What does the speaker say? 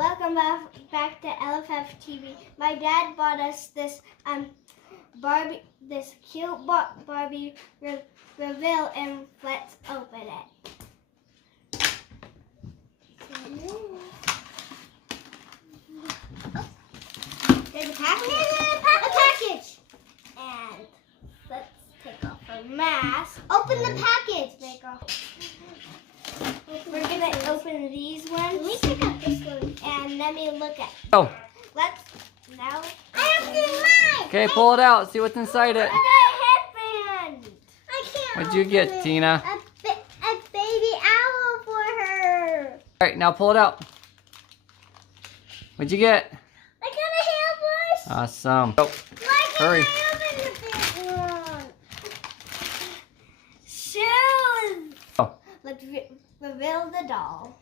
Welcome back to LFF TV. My dad bought us this Barbie, this cute Barbie reveal, and let's open it. There's a package. And let's take off our mask. Open the package. We're gonna open these ones. Let me pick up this one. And let me look at. Oh. Let's now. I opened mine. Okay, pull it out. See what's inside it. I got a headband. I can't. What'd you get, Tina? A baby owl for her. All right, now pull it out. What'd you get? I got a hairbrush. Awesome. Oh, hurry. I open the big one? Shoes. Oh. Let's reveal the doll.